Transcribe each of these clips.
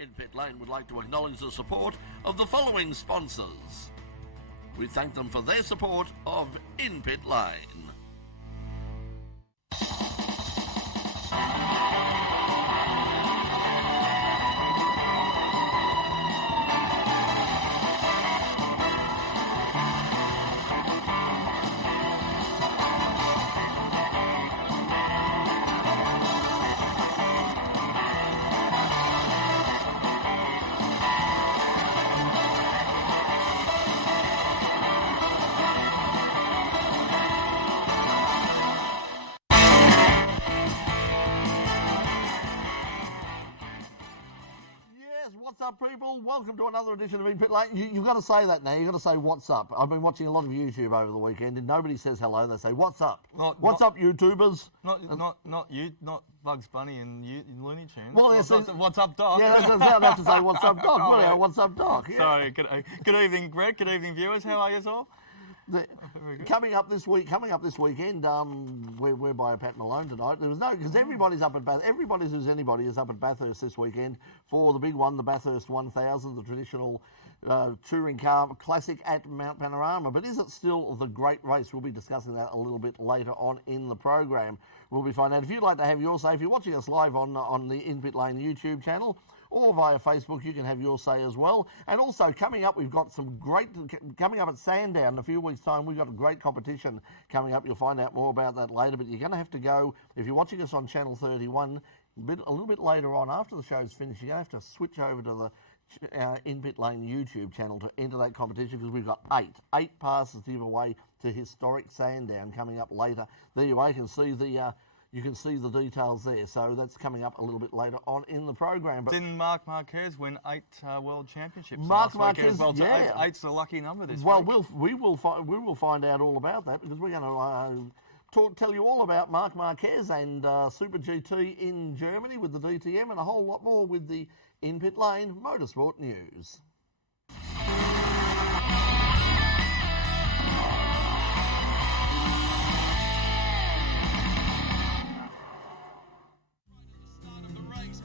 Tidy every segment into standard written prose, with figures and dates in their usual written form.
In Pit Lane would like to acknowledge the support of the following sponsors. We thank them for their support of In Pit Lane. What's up, people? Welcome to another edition of In Pit Lane. You've got to say that now. You've got to say, what's up? I've been watching a lot of YouTube over the weekend, and nobody says hello. They say, what's up? What's up, YouTubers? Not Bugs Bunny and Looney Tunes. Well, yes, what's up, Doc? Yeah, that's how I have to say, what's up, Doc? Well, what's up, Doc? Yeah. Sorry, good evening, Greg. Good evening, viewers. How are you all? Coming up this weekend, we're by Pat Malone tonight. There was no, because everybody's up at Bathurst. Everybody who's anybody is up at Bathurst this weekend for the big one, the Bathurst 1000, the traditional touring car classic at Mount Panorama. But is it still the great race? We'll be discussing that a little bit later on in the program. We'll be finding out. If you'd like to have your say, if you're watching us live on the In Pit Lane YouTube channel, or via Facebook, you can have your say as well. And also, coming up, we've got coming up at Sandown in a few weeks' time, we've got a great competition coming up. You'll find out more about that later, but you're going to have to go, if you're watching us on Channel 31, a little bit later on, after the show's finished, you're going to have to switch over to the In Pit Lane YouTube channel to enter that competition, because we've got eight passes to give away to historic Sandown coming up later. There you are, you can see the details there. So that's coming up a little bit later on in the program. But didn't Marc Marquez win 8 world championships? Marc Marquez, well, yeah. 8's the lucky number this week. Well, we will find out all about that, because we're going to tell you all about Marc Marquez and Super GT in Germany with the DTM, and a whole lot more with the In Pit Lane Motorsport News.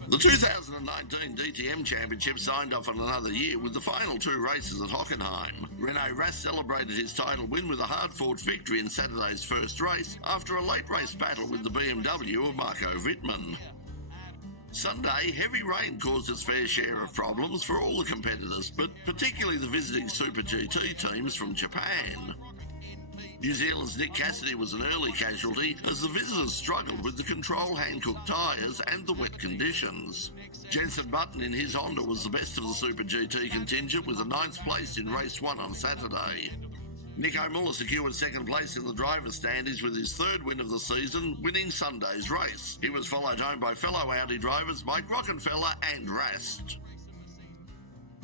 The 2019 DTM Championship signed off on another year with the final 2 races at Hockenheim. Renault Rast celebrated his title win with a hard-fought victory in Saturday's first race after a late race battle with the BMW of Marco Wittmann. Sunday, heavy rain caused its fair share of problems for all the competitors, but particularly the visiting Super GT teams from Japan. New Zealand's Nick Cassidy was an early casualty as the visitors struggled with the control hand-cooked tyres and the wet conditions. Jenson Button in his Honda was the best of the Super GT contingent with a 9th place in race 1 on Saturday. Nico Muller secured 2nd place in the driver's standings with his 3rd win of the season, winning Sunday's race. He was followed home by fellow Audi drivers Mike Rockenfeller and Rast.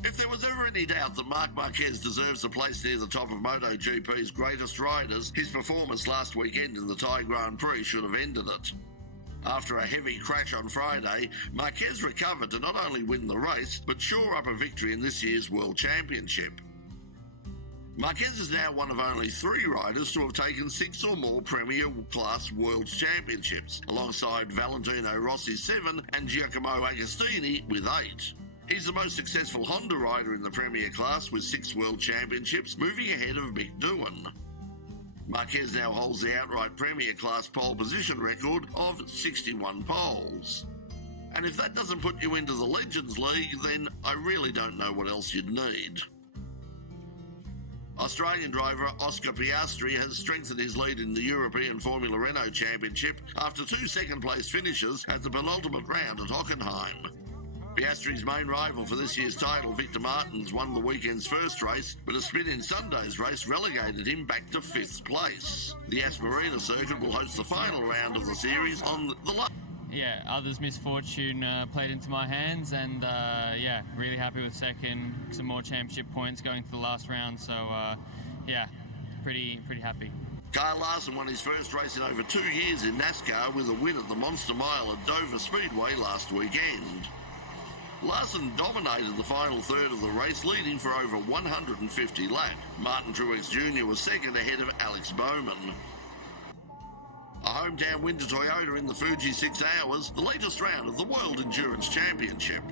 If there was ever any doubt that Marc Marquez deserves a place near the top of MotoGP's greatest riders, his performance last weekend in the Thai Grand Prix should have ended it. After a heavy crash on Friday, Marquez recovered to not only win the race, but shore up a victory in this year's World Championship. Marquez is now one of only 3 riders to have taken 6 or more Premier Class World Championships, alongside Valentino Rossi's 7 and Giacomo Agostini with 8. He's the most successful Honda rider in the Premier Class with 6 World Championships, moving ahead of Mick Doohan. Marquez now holds the outright Premier Class pole position record of 61 poles. And if that doesn't put you into the Legends League, then I really don't know what else you'd need. Australian driver Oscar Piastri has strengthened his lead in the European Formula Renault Championship after 2 second-place finishes at the penultimate round at Hockenheim. Piastri's main rival for this year's title, Victor Martins, won the weekend's first race, but a spin in Sunday's race relegated him back to 5th place. The Asmarina circuit will host the final round of the series on the last. Yeah, others' misfortune played into my hands, and really happy with 2nd. Some more championship points going to the last round, so pretty happy. Kyle Larson won his first race in over 2 years in NASCAR with a win at the Monster Mile at Dover Speedway last weekend. Larson dominated the final third of the race, leading for over 150 laps. Martin Truex Jr. was 2nd ahead of Alex Bowman. A hometown win to Toyota in the Fuji 6 Hours, the latest round of the World Endurance Championship.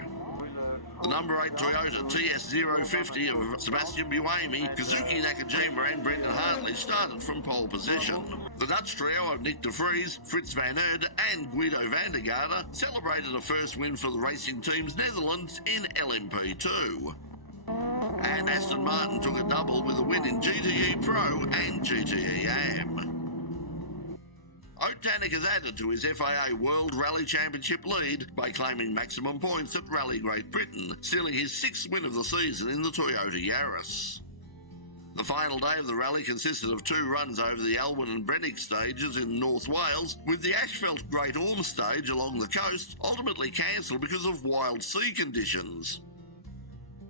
The number 8 Toyota TS050 of Sebastian Buemi, Kazuki Nakajima and Brendan Hartley started from pole position. The Dutch trio of Nick de Vries, Frits van Aert and Guido van der Garde celebrated a first win for the racing team's Netherlands in LMP2. And Aston Martin took a double with a win in GTE Pro and GTE AM. Otanik has added to his FIA World Rally Championship lead by claiming maximum points at Rally Great Britain, sealing his 6th win of the season in the Toyota Yaris. The final day of the rally consisted of 2 runs over the Alwyn and Brennick stages in North Wales, with the Ashfelt Great Orme stage along the coast ultimately cancelled because of wild sea conditions.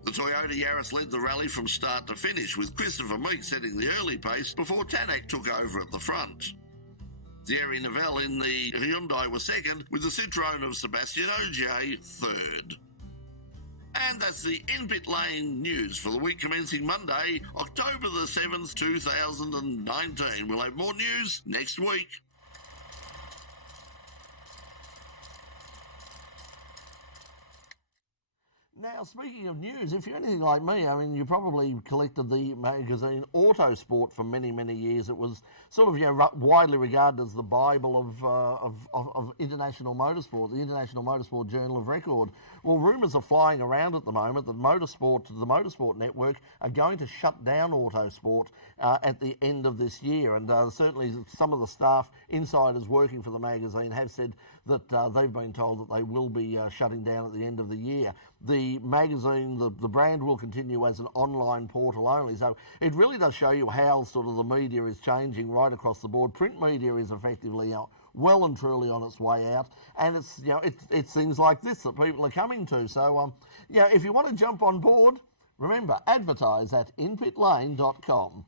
The Toyota Yaris led the rally from start to finish, with Christopher Meek setting the early pace before Tanak took over at the front. Thierry Neuville in the Hyundai was second, with the Citroën of Sebastian Ogier third. And that's the In-Pit Lane news for the week commencing Monday, October the 7th, 2019. We'll have more news next week. Now, speaking of news, if you're anything like me, I mean, you probably collected the magazine Autosport for many, many years. It was sort of widely regarded as the Bible of international motorsport, the International Motorsport Journal of Record. Well, rumours are flying around at the moment that the Motorsport Network are going to shut down Autosport at the end of this year. And certainly some of the staff, insiders working for the magazine, have said that they've been told that they will be shutting down at the end of the year. The magazine, the brand will continue as an online portal only. So it really does show you how sort of the media is changing right across the board. Print media is effectively well and truly on its way out, and it's things like this that people are coming to. So if you want to jump on board, remember, advertise at inpitlane.com.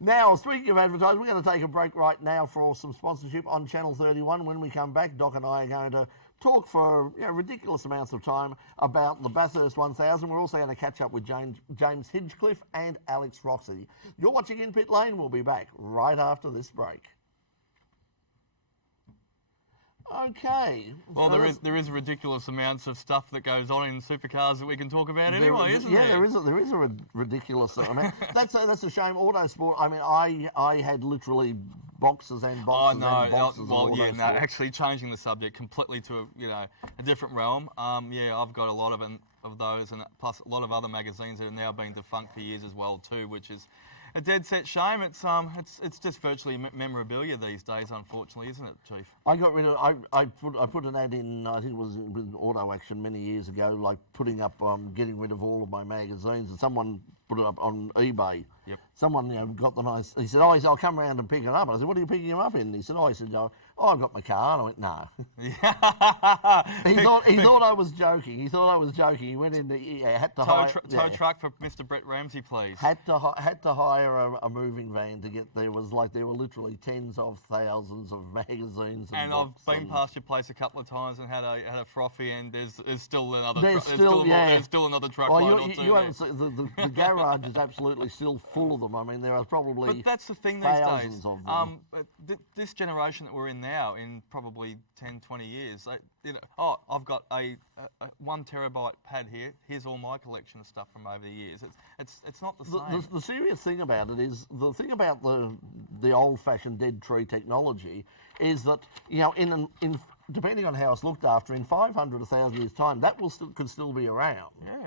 Now, speaking of advertising, we're going to take a break right now for some sponsorship on Channel 31. When we come back, Doc and I are going to talk for ridiculous amounts of time about the Bathurst 1000. We're also going to catch up with James Hinchcliffe and Alex Roxy. You're watching In Pit Lane. We'll be back right after this break. Okay. Well, there is ridiculous amounts of stuff that goes on in supercars that we can talk about anyway, isn't there? Yeah, there is a ridiculous. I mean, that's a shame. Autosport. I mean, I had literally boxes and boxes and boxes. Well, yeah, no. Actually, changing the subject completely to a different realm. I've got a lot of those, and plus a lot of other magazines that are now being defunct for years as well too, which is a dead set shame. It's just virtually memorabilia these days, unfortunately, isn't it, Chief? I got rid of. I put an ad in. I think it was with Auto Action many years ago, like putting up getting rid of all of my magazines, and someone put it up on eBay. Yep. Someone got the nice. He said, "Oh, I'll come around and pick it up." I said, "What are you picking them up in?" He said, "Oh, I've got my car." And I went, "No." he thought I was joking. He went in. He had to hire tow truck for Mr. Brett Ramsey, please. Had to hire a moving van to get there. There were literally tens of thousands of magazines. And I've been past your place a couple of times and had a frothy, and there's still another. There's still another truckload or two. You haven't seen the garage is absolutely still full of them. I mean, there are probably. But that's the thing these days. Of them. This generation that we're in now, in probably 10, 20 years, I've got a 1 terabyte pad here. Here's all my collection of stuff from over the years. It's not the same. The serious thing about it is the thing about the old-fashioned dead tree technology is that in depending on how it's looked after, in 500 1,000 years' time, that could still be around. Yeah.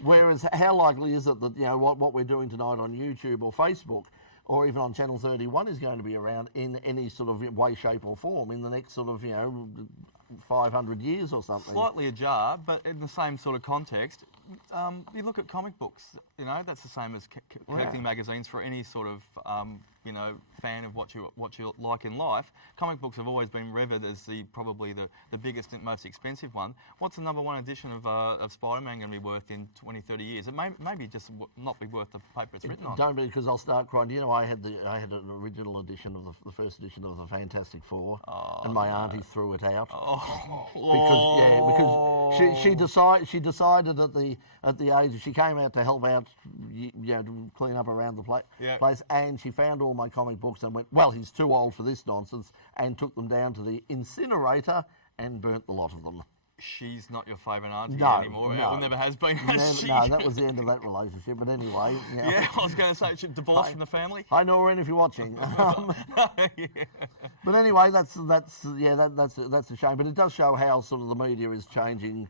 Whereas, how likely is it that what we're doing tonight on YouTube or Facebook, or even on Channel 31, is going to be around in any sort of way, shape, or form in the next sort of 500 years or something? Slightly ajar, but in the same sort of context. You look at comic books. That's the same as collecting magazines for any sort of fan of what you like in life. Comic books have always been revered as probably the biggest and most expensive one. What's the number one edition of Spider-Man going to be worth in 20, 30 years? It may just not be worth the paper it's written on. Don't, because I'll start crying. I had an original edition of the first edition of the Fantastic Four, and my auntie threw it out because she decided at the age she came out to help out, to clean up around the place, and she found all my comic books and went, well, he's too old for this nonsense, and took them down to the incinerator and burnt the lot of them. she's not your favourite auntie No, anymore. no. It never has been. No, that was the end of that relationship. But anyway, Yeah, I was going to say, she divorced from the family. Hi Noreen, if you're watching. Yeah. But anyway, that's a shame. But it does show how sort of the media is changing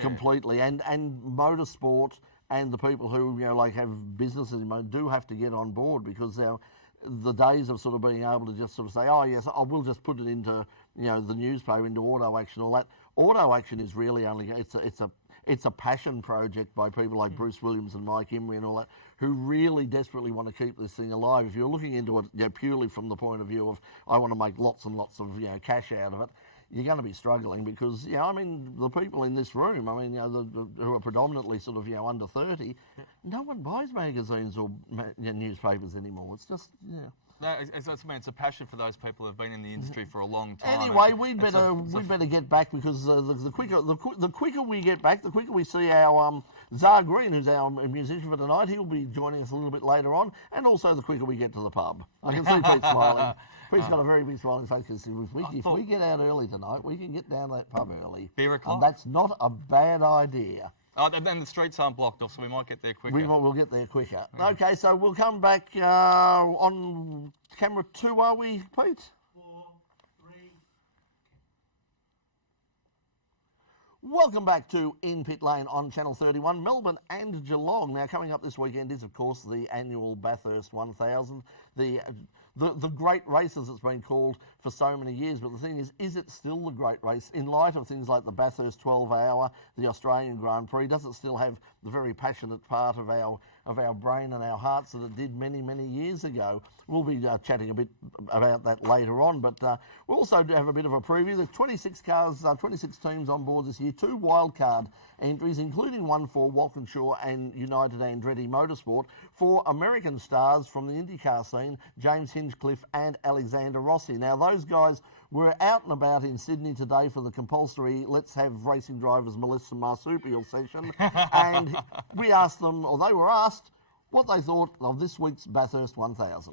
completely, and motorsport and the people who like have businesses do have to get on board, because the days of sort of being able to just sort of say, oh yes, I will just put it into the newspaper, into auto action, all that. Auto action is really only it's a passion project by people like Bruce Williams and Mike Imrie and all that, who really desperately want to keep this thing alive. If you're looking into it purely from the point of view of I want to make lots and lots of cash out of it, you're going to be struggling, because the people in this room, who are predominantly sort of under 30, no one buys magazines or newspapers anymore. It's just No, it's a passion for those people who've been in the industry for a long time. Anyway, we'd better get back, because the quicker we get back, the quicker we see our Zar Green, who's our musician for tonight. He'll be joining us a little bit later on, and also the quicker we get to the pub. I can see Pete smiling. Pete's got a very big smiling face, because if we get out early tonight, we can get down to that pub early. Beer o'clock. And that's not a bad idea. Oh, and then the streets aren't blocked off, so we might get there quicker. We'll get there quicker. Okay, so we'll come back on camera 2, are we, Pete? 4, 3. Welcome back to In Pit Lane on Channel 31, Melbourne and Geelong. Now, coming up this weekend is, of course, the annual Bathurst 1000, the great race, as it's been called for so many years. But the thing is it still the great race in light of things like the Bathurst 12-hour, the Australian Grand Prix? Does it still have the very passionate part of our brain and our hearts that it did many, many years ago? We'll be chatting a bit about that later on, but we'll also have a bit of a preview. There's 26 cars, 26 teams on board this year, 2 wildcard entries, including one for Walkinshaw and United Andretti Motorsport, for American stars from the IndyCar scene, James Hinchcliffe and Alexander Rossi. Now, those guys were out and about in Sydney today for the compulsory Let's Have Racing Drivers Melissa Marsupial session, and we asked them, or they were asked, what they thought of this week's Bathurst 1000.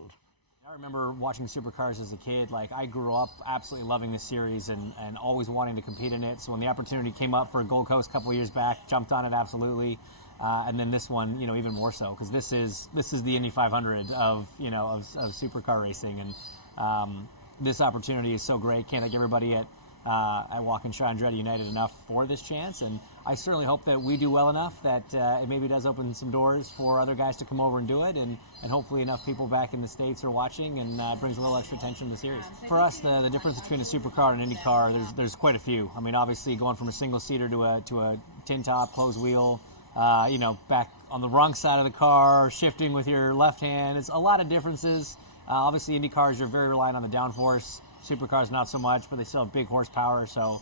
I remember watching supercars as a kid. Like, I grew up absolutely loving this series and always wanting to compete in it. So when the opportunity came up for Gold Coast a couple of years back, jumped on it absolutely. And then this one, even more so, because this is the Indy 500 of supercar racing, and this opportunity is so great. Can't thank everybody at Walkinshaw Andretti United enough for this chance, and I certainly hope that we do well enough that it maybe does open some doors for other guys to come over and do it, and hopefully enough people back in the States are watching, and brings a little extra attention to the series. For us, the difference between a supercar and an Indy car, there's quite a few. I mean, obviously going from a single seater to a tin top, closed wheel, back on the wrong side of the car, shifting with your left hand. It's a lot of differences. Obviously, Indy cars are very reliant on the downforce. Supercars not so much, but they still have big horsepower. So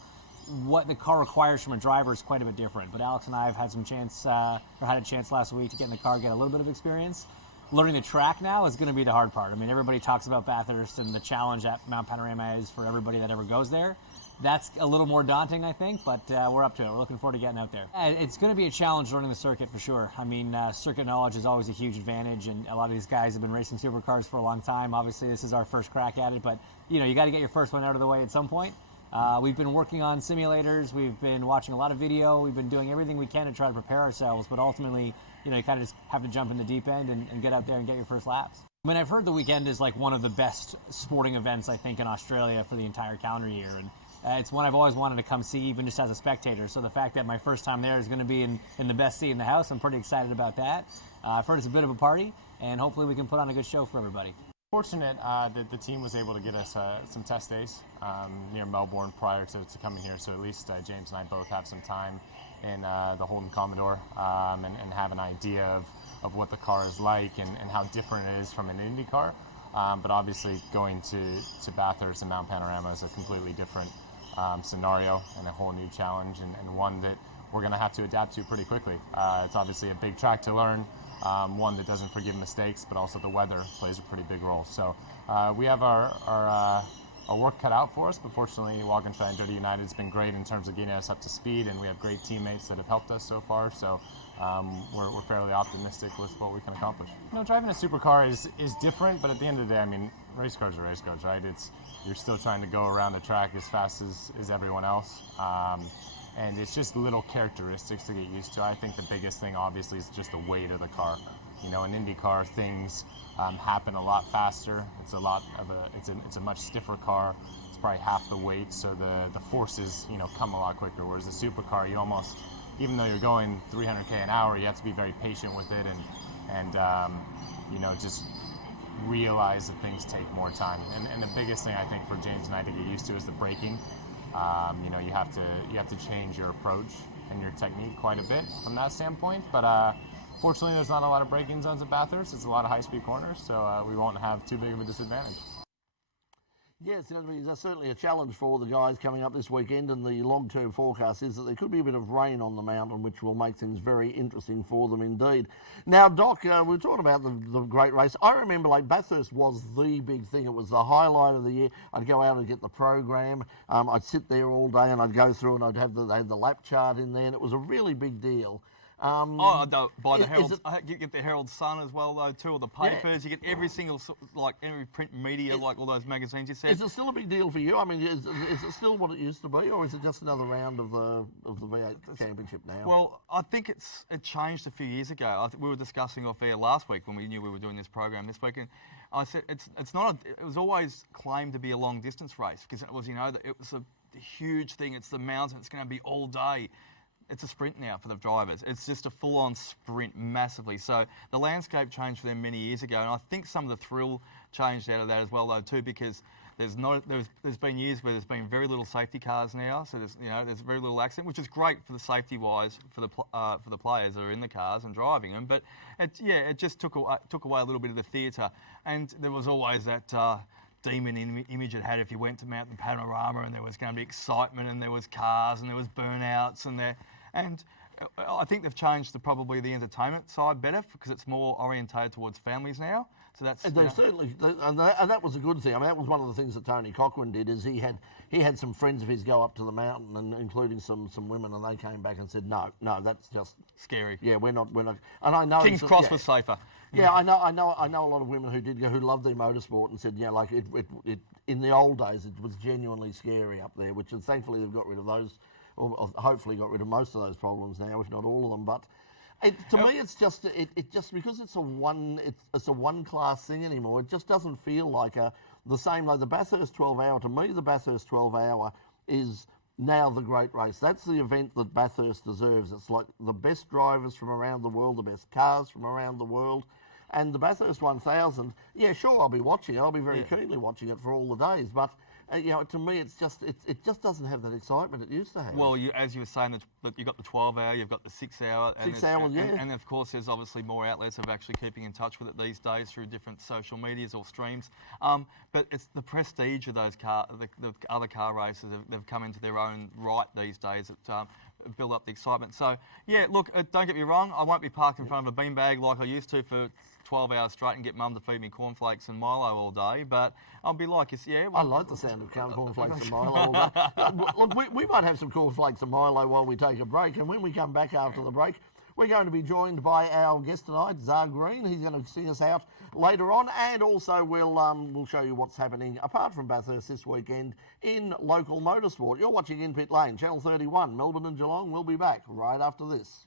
what the car requires from a driver is quite a bit different. But Alex and I have had had a chance last week to get in the car, get a little bit of experience. Learning the track now is going to be the hard part. I mean, everybody talks about Bathurst and the challenge that Mount Panorama is for everybody that ever goes there. That's a little more daunting, I think, but we're up to it. We're looking forward to getting out there. It's going to be a challenge learning the circuit for sure. I mean, circuit knowledge is always a huge advantage, and a lot of these guys have been racing supercars for a long time. Obviously, this is our first crack at it, but you got to get your first one out of the way at some point. We've been working on simulators. We've been watching a lot of video. We've been doing everything we can to try to prepare ourselves, but ultimately, you kind of just have to jump in the deep end and get out there and get your first laps. I mean, I've heard the weekend is like one of the best sporting events, I think, in Australia for the entire calendar year, and it's one I've always wanted to come see, even just as a spectator. So the fact that my first time there is going to be in the best seat in the house, I'm pretty excited about that. I've heard it's a bit of a party, and hopefully we can put on a good show for everybody. Fortunate that the team was able to get us some test days near Melbourne prior to coming here, so at least James and I both have some time in the Holden Commodore and have an idea of what the car is like and how different it is from an Indy car. But obviously going to Bathurst and Mount Panorama is a completely different scenario and a whole new challenge, and one that we're going to have to adapt to pretty quickly. It's obviously a big track to learn, one that doesn't forgive mistakes, but also the weather plays a pretty big role. So we have our work cut out for us, but fortunately Walkinshaw Andretti United has been great in terms of getting us up to speed, and we have great teammates that have helped us so far. So we're fairly optimistic with what we can accomplish. Driving a supercar is different, but at the end of the day, I mean, race cars are race cars, right? You're still trying to go around the track as fast as everyone else. And it's just little characteristics to get used to. I think the biggest thing, obviously, is just the weight of the car. You know, in IndyCar, things happen a lot faster. It's a much stiffer car. It's probably half the weight, so the forces, you know, come a lot quicker. Whereas the supercar, you almost, even though you're going 300k an hour, you have to be very patient with it and you know, just realize that things take more time. And the biggest thing I think for James and I to get used to is the braking. You know, you have to change your approach and your technique quite a bit from that standpoint. But fortunately, there's not a lot of braking zones at Bathurst. It's a lot of high-speed corners, so we won't have too big of a disadvantage. Yes, that's certainly a challenge for the guys coming up this weekend, and the long-term forecast is that there could be a bit of rain on the mountain, which will make things very interesting for them indeed. Now, Doc, we were talking about the great race. I remember, like, Bathurst was the big thing. It was the highlight of the year. I'd go out and get the program. I'd sit there all day and I'd go through and I'd have they had the lap chart in there, and it was a really big deal. I the Herald. You get the Herald Sun as well, though, too, or the papers. Yeah. You get every single, like, every print media, like all those magazines you said. Is it still a big deal for you? I mean, is it still what it used to be, or is it just another round of the V8 Championship now? Well, I think it changed a few years ago. We were discussing off air last week when we knew we were doing this program this week, and I said it's not. It was always claimed to be a long distance race because it was, you know, it was a huge thing. It's the mountain. It's going to be all day. It's a sprint now for the drivers. It's just a full-on sprint massively. So the landscape changed for them many years ago, and I think some of the thrill changed out of that as well, though, too, because there's been years where there's been very little safety cars now. So there's very little accident, which is great for the safety-wise for the players that are in the cars and driving them. But it just took away a little bit of the theatre, and there was always that. Demon image it had if you went to Mountain Panorama, and there was going to be excitement, and there was cars, and there was burnouts, and I think they've changed probably the entertainment side better because it's more orientated towards families now. So that's certainly, and that was a good thing. I mean, that was one of the things that Tony Cochran did. Is he had some friends of his go up to the mountain, and including some women, and they came back and said, no, that's just scary. Yeah, we're not. And I know King's Cross was safer. Yeah, I know a lot of women who loved their motorsport and said, yeah, like it in the old days it was genuinely scary up there, which is thankfully they've got rid of those, or hopefully got rid of most of those problems now, if not all of them. But to me, it's just because it's a one class thing anymore. It just doesn't feel like the same. Like the Bathurst 12 hour. To me, the Bathurst 12 hour is now the great race. That's the event that Bathurst deserves. It's like the best drivers from around the world, the best cars from around the world. And the Bathurst 1000, yeah, sure, I'll be watching it. I'll be very keenly watching it for all the days. But to me, it just doesn't have that excitement it used to have. Well, as you were saying, that you've got the 12 hour, you've got the 6 hour. 6 hours, yeah. And of course, there's obviously more outlets of actually keeping in touch with it these days through different social medias or streams. But it's the prestige of those the other car races. They've come into their own right these days. Build up the excitement. So, yeah, look, don't get me wrong. I won't be parked in front of a beanbag like I used to for 12 hours straight and get mum to feed me cornflakes and Milo all day, but I'll be like, I like the sound of cornflakes and Milo all day. Look, we might have some cornflakes and Milo while we take a break, and when we come back after the break, we're going to be joined by our guest tonight, Zar Green. He's going to sing us out later on, and also we'll show you what's happening apart from Bathurst this weekend in local motorsport. You're watching In Pit Lane, Channel 31, Melbourne and Geelong. We'll be back right after this.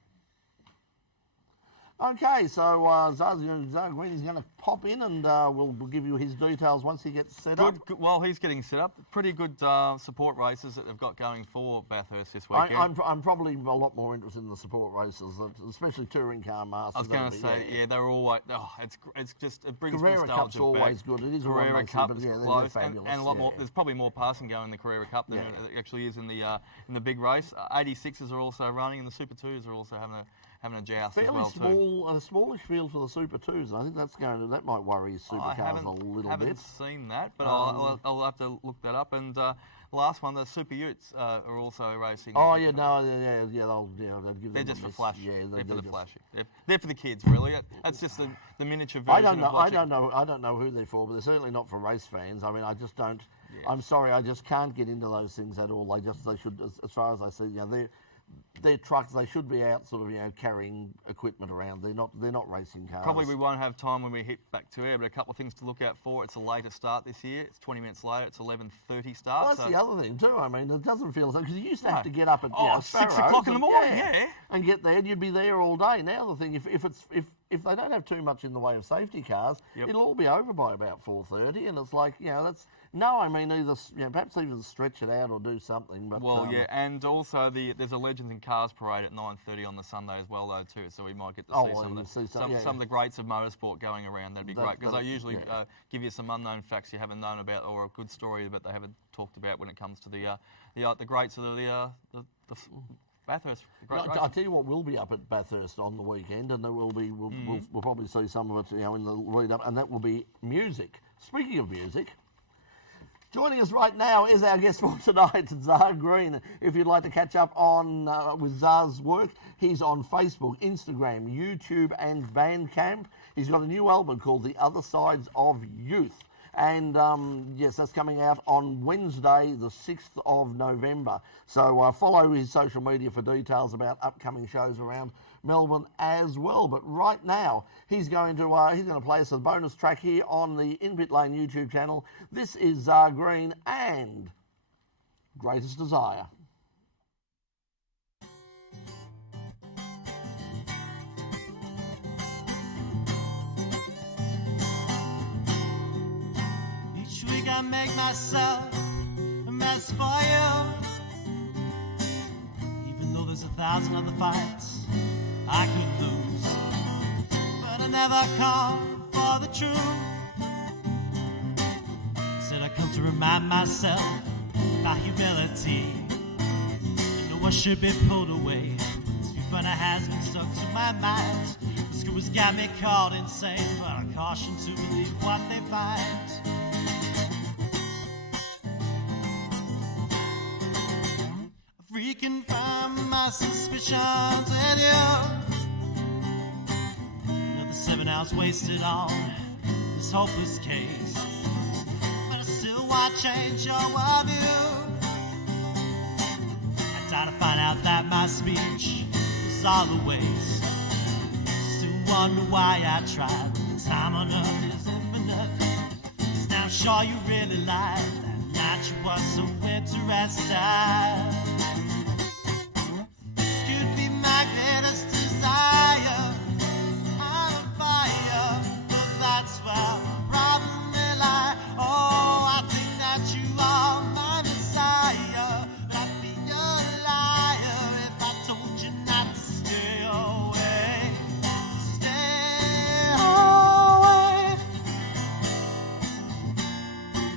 Okay, so Zar Green is going to pop in, and we'll give you his details once he gets set up. Good. Well, he's getting set up. Pretty good support races that they've got going for Bathurst this weekend. I'm probably a lot more interested in the support races, especially touring car masters. I was going to say, they're all it's just it brings Carrera Cup's always good. It is Carrera Cup, but yeah, they're fabulous. And a lot more. There's probably more passing going in the Carrera Cup than it actually is in the big race. 86s are also running, and the Super 2s are also having a joust as well too. A smallish field for the Super 2s. I think that might worry supercars a little bit. I haven't seen that, but I'll have to look that up. And last one, the Super Utes are also racing. Oh yeah, they'll give. They're just for flash. Yeah, they're for the flashy. They're for the kids, really. That's just the miniature version. I don't know who they're for, but they're certainly not for race fans. I mean, I just don't. Yeah. I'm sorry, I just can't get into those things at all. They should, as far as I see, they're trucks. They should be out, sort of, carrying equipment around. They're not racing cars. Probably we won't have time when we hit back to air, but a couple of things to look out for. It's a later start this year. It's 20 minutes later. It's 11:30 start. Well, that's the other thing too. I mean, it doesn't feel so, because you used to have to get up at 6 Sparrows o'clock in the morning, yeah. and get there, and you'd be there all day. Now the thing, if they don't have too much in the way of safety cars, it'll all be over by about 4:30, and it's like, that's either perhaps even stretch it out or do something. But and also there's a Legends in Cars parade at 9:30 on the Sunday as well, though, too. So we might get to see some of the greats of motorsport going around. That'd be great, because I usually give you some unknown facts you haven't known about, or a good story that they haven't talked about when it comes to the greats of the Bathurst. I'll tell you what, we'll be up at Bathurst on the weekend, and there will be we'll probably see some of it in the lead up, and that will be music. Speaking of music, joining us right now is our guest for tonight, Zar Green. If you'd like to catch up on with Zar's work, he's on Facebook, Instagram, YouTube, and Bandcamp. He's got a new album called The Other Sides of Youth. And yes, that's coming out on Wednesday, the 6th of November. So follow his social media for details about upcoming shows around Melbourne as well. But right now, he's going to play us a bonus track here on the In Pit Lane YouTube channel. This is Zar Green and Greatest Desire. Each week I make myself a mess for you, even though there's 1,000 other fights I could lose, but I never come for the truth. Instead I come to remind myself by humility. I know I should be pulled away, this few funny has been stuck to my mind. The school has got me called insane, but I caution to believe what they find. Reconfirm my suspicions with you. Another 7 hours wasted on this hopeless case, but I still want to change your worldview. I try to find out that my speech was all a waste. Still wonder why I tried. The time on earth is infinite. 'Cause now I'm sure you really lied that night you were so interested. My greatest desire, I'm on fire, but that's where the problem may lie. Oh, I think that you are my messiah, but I'd be a liar if I told you not to stay away. Stay away.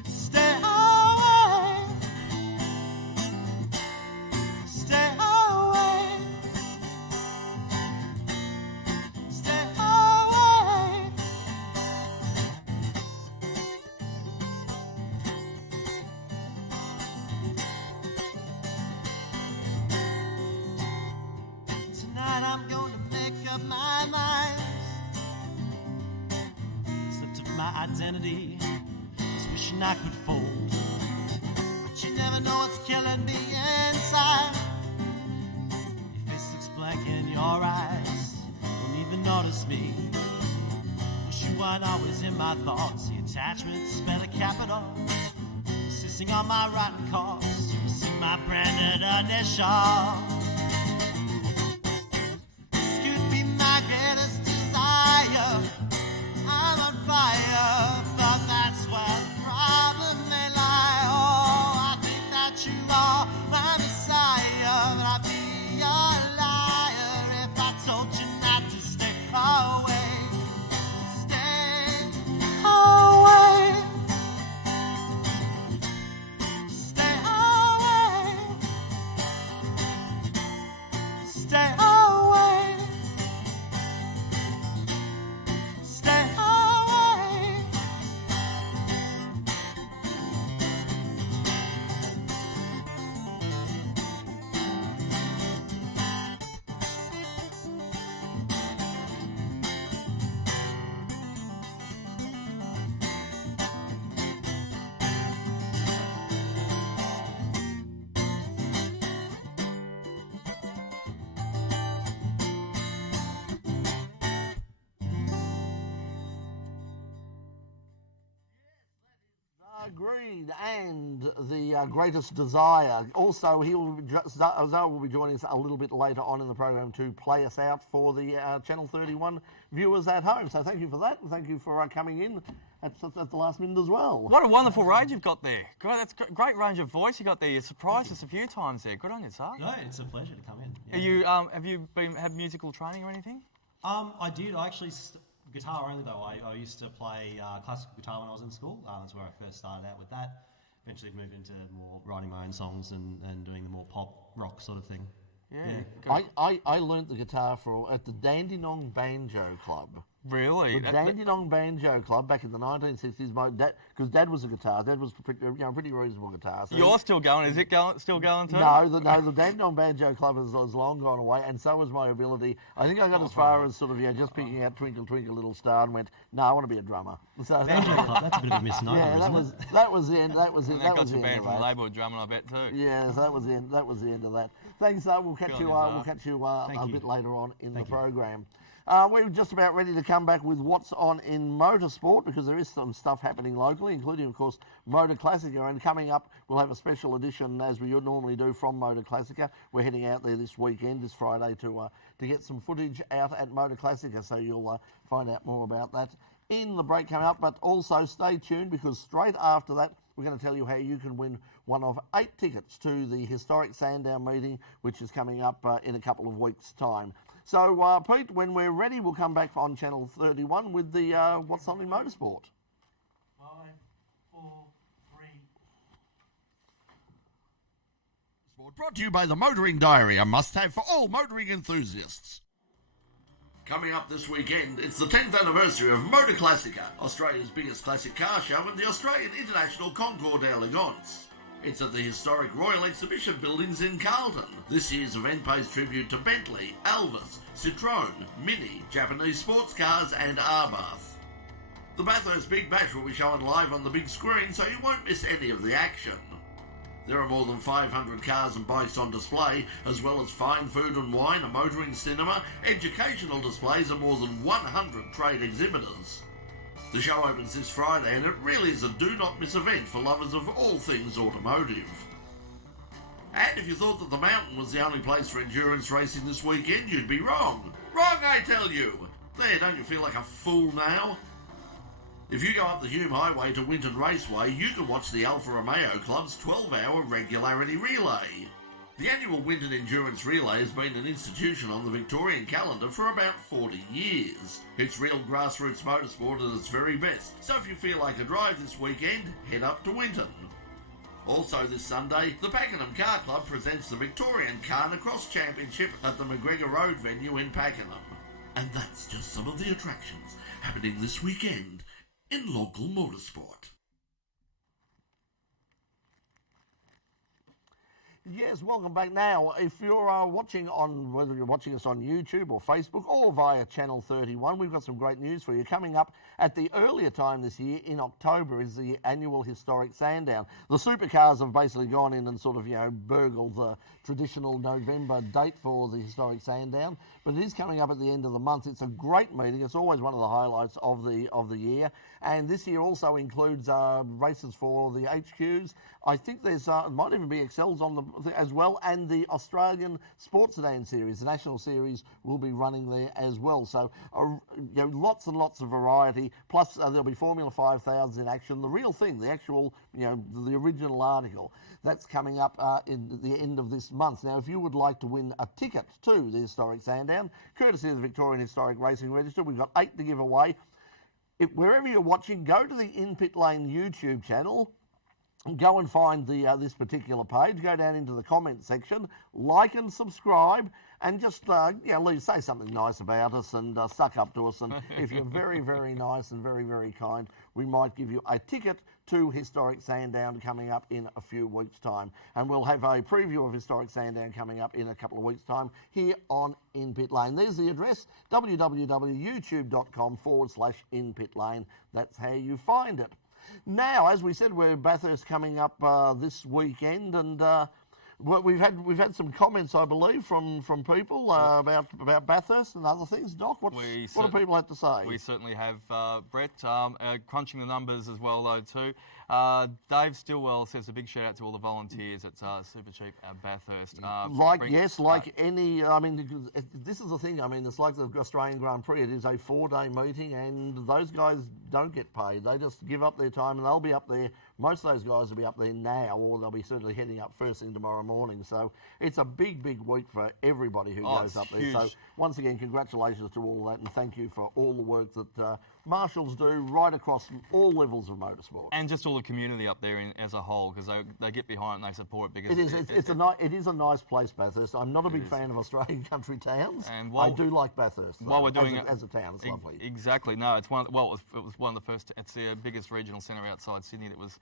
Stay away. Stay away. I'm going to make up my mind. Slipped of my identity, just wishing I could fold. But you never know what's killing me inside. Your face looks blank and your eyes don't even notice me. Wish you weren't always in my thoughts. The attachment spell a capital, insisting on my rotten course. You see my branded initial. My greatest desire, I'm on fire, but that's where the problem may lie. Oh, I think that you are my messiah, but I'd be a liar if I told you not to stay away. Stay away. Stay away. Green and the Greatest Desire. Also, Zara will be joining us a little bit later on in the program to play us out for the Channel 31 viewers at home. So thank you for that, and thank you for coming in at the last minute as well. What a wonderful range you've got there. That's great range of voice you got there. You surprised us a few times there. Good on you, Zara. No, it's a pleasure to come in. Yeah. Are you have you had musical training or anything? I did. I actually guitar only though. I used to play classical guitar when I was in school. That's where I first started out with that. Eventually moved into more writing my own songs and doing the more pop rock sort of thing. Yeah. I learnt the guitar at the Dandenong Banjo Club. Really? The Dandenong Banjo Club back in the 1960s. My dad, because Dad was a guitarist. Dad was pretty reasonable guitarist. So You're still going? Is it still going too? No, the Dandenong Banjo Club has long gone away, and so has my ability. I think I got as far as sort of just picking out Twinkle Twinkle Little Star and went, no, I want to be a drummer. So Banjo Club, that's a bit of a misnomer, isn't it? that was the end. That was it. And That got was you the end banned of from the that. label drumming, I bet too. Yeah, so that was the end of that. Thanks, we'll catch you. We'll catch you a bit later on in the program. We're just about ready to come back with what's on in motorsport because there is some stuff happening locally, including, of course, Motor Classica. And coming up, we'll have a special edition, as we normally do, from Motor Classica. We're heading out there this weekend, this Friday, to get some footage out at Motor Classica, so you'll find out more about that in the break coming up. But also stay tuned because straight after that, we're going to tell you how you can win one of 8 tickets to the historic Sandown meeting, which is coming up in a couple of weeks' time. So, Pete, when we're ready, we'll come back on Channel 31 with the What's On in Motorsport. 5, 4, 3. Sport brought to you by the Motoring Diary, a must-have for all motoring enthusiasts. Coming up this weekend, it's the 10th anniversary of Motor Classica, Australia's biggest classic car show and the Australian International Concours d'Elegance. It's at the historic Royal Exhibition Buildings in Carlton. This year's event pays tribute to Bentley, Elvis, Citroën, Mini, Japanese sports cars and Arbath. The Bathurst Big Bash will be shown live on the big screen, so you won't miss any of the action. There are more than 500 cars and bikes on display, as well as fine food and wine, a motoring cinema, educational displays and more than 100 trade exhibitors. The show opens this Friday and it really is a do-not-miss event for lovers of all things automotive. And if you thought that the mountain was the only place for endurance racing this weekend, you'd be wrong. Wrong, I tell you! There, don't you feel like a fool now? If you go up the Hume Highway to Winton Raceway, you can watch the Alfa Romeo Club's 12-hour regularity relay. The annual Winton Endurance Relay has been an institution on the Victorian calendar for about 40 years. It's real grassroots motorsport at its very best, so if you feel like a drive this weekend, head up to Winton. Also this Sunday, the Pakenham Car Club presents the Victorian Carnacross Championship at the McGregor Road venue in Pakenham. And that's just some of the attractions happening this weekend in local motorsport. Yes, welcome back. Now, if you're watching on, whether you're watching us on YouTube or Facebook or via Channel 31, we've got some great news for you. Coming up at the earlier time this year, in October, is the annual historic Sandown. The supercars have basically gone in and sort of, burgled the traditional November date for the historic Sandown, but it is coming up at the end of the month. It's a great meeting. It's always one of the highlights of the year, and this year also includes races for the HQs. I think there's might even be Excels on as well, and the Australian Sports Sedan Series, the National Series, will be running there as well. So lots and lots of variety. Plus there'll be Formula 5000 in action. The real thing, the actual, the original article, that's coming up in the end of this month. Now, if you would like to win a ticket to the historic Sandown, courtesy of the Victorian Historic Racing Register, we've got 8 to give away. Wherever you're watching, go to the In Pit Lane YouTube channel. Go and find this particular page. Go down into the comment section, like and subscribe, and just say something nice about us and suck up to us. And if you're very, very nice and very, very kind, we might give you a ticket to Historic Sandown coming up in a few weeks' time. And we'll have a preview of Historic Sandown coming up in a couple of weeks' time here on In Pit Lane. There's the address, www.youtube.com/In Pit Lane. That's how you find it. Now, as we said, we're Bathurst coming up this weekend, and Well, we've had some comments, I believe, from people about Bathurst and other things. Doc, what do people have to say? We certainly have, Brett, crunching the numbers as well, though, too. Dave Stillwell says a big shout out to all the volunteers at Super Cheap at Bathurst. Any. I mean, this is the thing. I mean, it's like the Australian Grand Prix. It is a 4-day meeting, and those guys don't get paid. They just give up their time, and they'll be up there. Most of those guys will be up there now, or they'll be certainly heading up first thing tomorrow morning. So it's a big week for everybody who goes up there. Huge. So once again, congratulations to all of that, and thank you for all the work that marshals do right across all levels of motorsport. And just all the community up there as a whole, because they get behind it and they support it. Because it is a nice place, Bathurst. I'm not a big fan of Australian country towns. And I do like Bathurst. While we're doing as a town, it's lovely. Exactly. No, it's it was one of the first. It's the biggest regional centre outside Sydney that was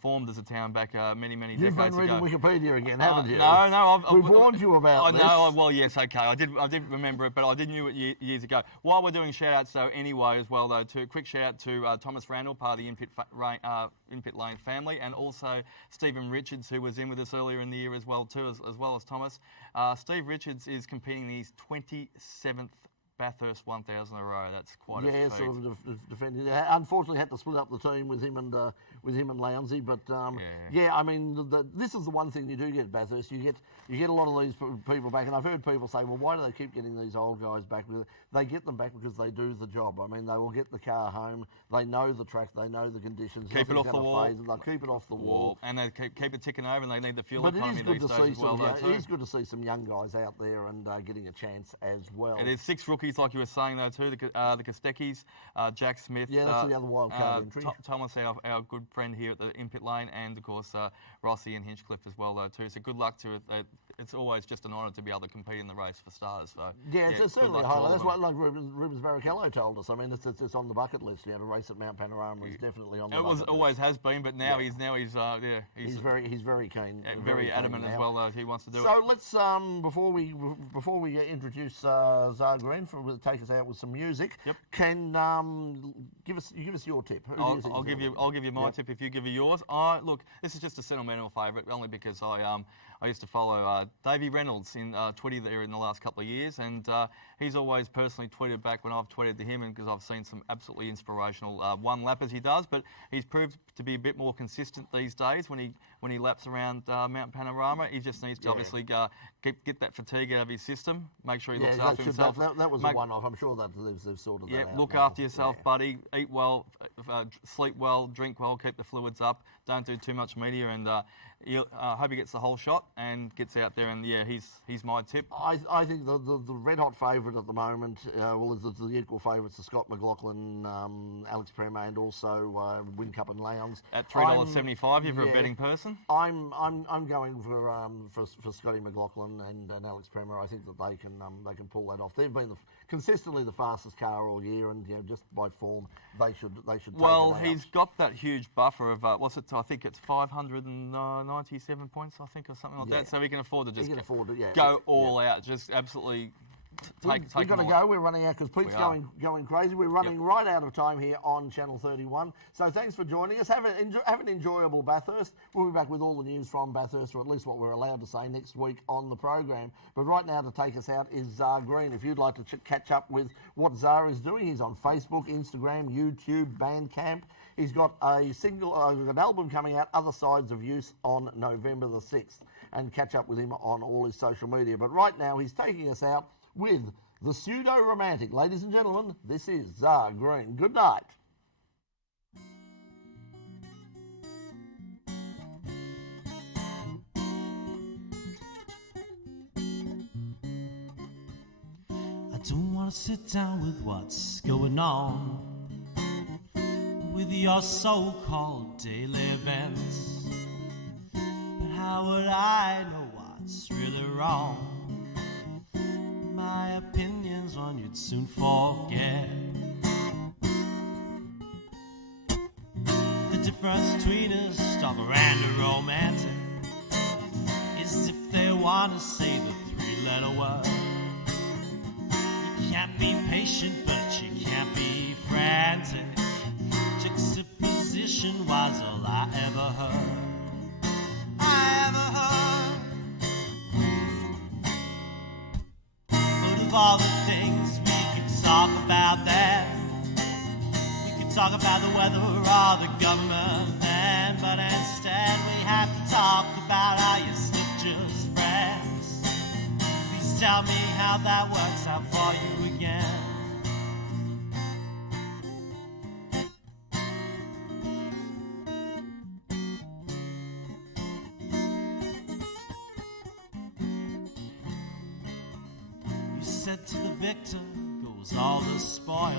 formed as a town back many decades ago. You've been reading Wikipedia again, haven't you? No. We've warned you about this. I know. Well, yes, okay. I did remember it, but I didn't knew it years ago. While we're doing shout-outs, though, anyway, as well, though, too, quick shout-out to Thomas Randall, part of the Inpit Lane family, and also Stephen Richards, who was in with us earlier in the year as well, too, as well as Thomas. Steve Richards is competing in his 27th Bathurst 1000 in a row. That's quite a feat. Yeah, sort of defending. Unfortunately, had to split up the team with him and Lounsey, but I mean, this is the one thing you do get at Bathurst. You get a lot of these people back, and I've heard people say, well, why do they keep getting these old guys back? They get them back because they do the job. I mean, they will get the car home. They know the track. They know the conditions. Keep it off the wall. They'll keep it off the wall. And they keep it ticking over, and they need the fuel But economy these days as well, though, too. It is good to see some young guys out there and getting a chance as well. It is 6 rookies, like you were saying, though, too. The Kostekis, Jack Smith. Yeah, that's the other wild card entry. Thomas, our good friend here at the Inpit Lane, and, of course, Rossi and Hinchcliffe as well, though, too. So good luck to it. It's always just an honour to be able to compete in the race for stars. So it's certainly a highlight. That's what Rubens Barrichello told us. I mean, it's on the bucket list. To race at Mount Panorama is definitely on the bucket list. Always has been, but now he's very keen, very adamant as well. Though he wants to do it. So let's before we introduce Zara Green to take us out with some music. Yep. Can give us your tip. I'll give you my tip if you give me yours. Look, this is just a sentimental favourite, only because I used to follow Davey Reynolds in Twitty there in the last couple of years, and he's always personally tweeted back when I've tweeted to him, and because I've seen some absolutely inspirational one-lappers he does, but he's proved to be a bit more consistent these days when he laps around Mount Panorama. He just needs to obviously get that fatigue out of his system, make sure he looks after himself. That was a one-off. I'm sure that they've sorted that out. Look after yourself, buddy. Eat well, sleep well, drink well, keep the fluids up. Don't do too much media, and hope he gets the whole shot and gets out there. And he's my tip. I think the red hot favourite at the moment, is the equal favourites to Scott McLaughlin, Alex Prema, and also Whincup and Lowndes at $3.75. You're a betting person. I'm going for Scotty McLaughlin and Alex Prema. I think that they can pull that off. They've been consistently the fastest car all year, and just by form they should. Well, he's got that huge buffer of I think it's 597 points, I think, or something like that. So he can afford to just go all out, just absolutely. We've got to go. We're running out because Pete's going crazy. We're running right out of time here on Channel 31. So thanks for joining us. Have an enjoyable Bathurst. We'll be back with all the news from Bathurst, or at least what we're allowed to say next week on the program. But right now to take us out is Zara Green. If you'd like to catch up with what Zara is doing, he's on Facebook, Instagram, YouTube, Bandcamp. He's got an album coming out, Other Sides of Use, on November the 6th. And catch up with him on all his social media. But right now he's taking us out with the pseudo-romantic. Ladies and gentlemen, this is Zara Green. Good night. I don't want to sit down with what's going on with your so-called daily events. But how would I know what's really wrong? My opinions on you'd soon forget. The difference between a stalker and a romantic is if they want to say the 3-letter word. You can't be patient, but you can't be frantic. Juxtaposition was all I ever heard. I ever heard talk about the weather or the government then, but instead we have to talk about how you slip just friends. Please tell me how that works out for you again. You said to the victor goes all the spoils.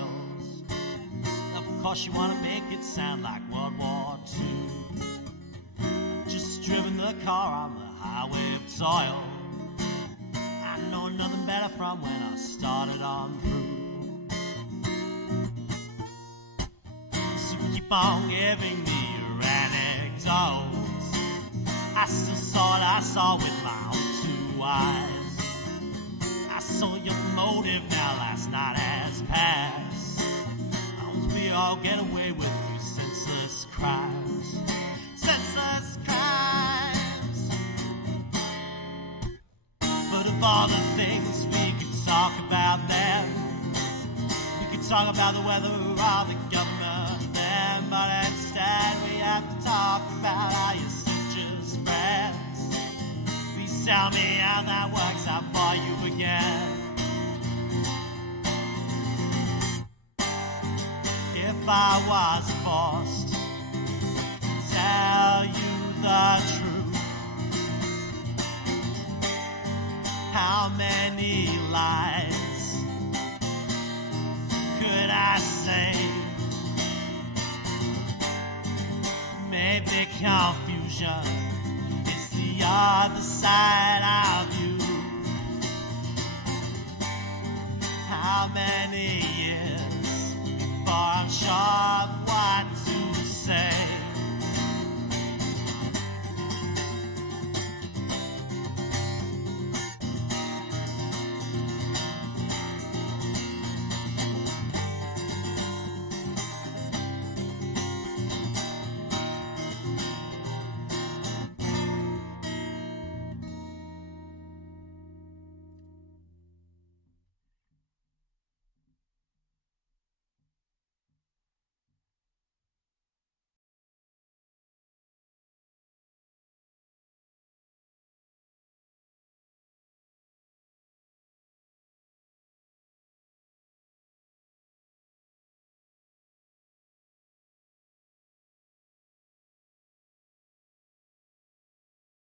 Of course you want to make it sound like World War II. I've just driven the car on the highway of toil. I know nothing better from when I started on through. So keep on giving me your anecdotes. I still saw what I saw with my own 2 eyes. I saw your motive now last night has passed. We all get away with through senseless crimes. Senseless crimes. But of all the things we could talk about then, we could talk about the weather or the government then, but instead we have to talk about how you're still just friends. Please tell me how that works out for you again. If I was forced to tell you the truth, how many lies could I say? Maybe confusion is the other side of you. How many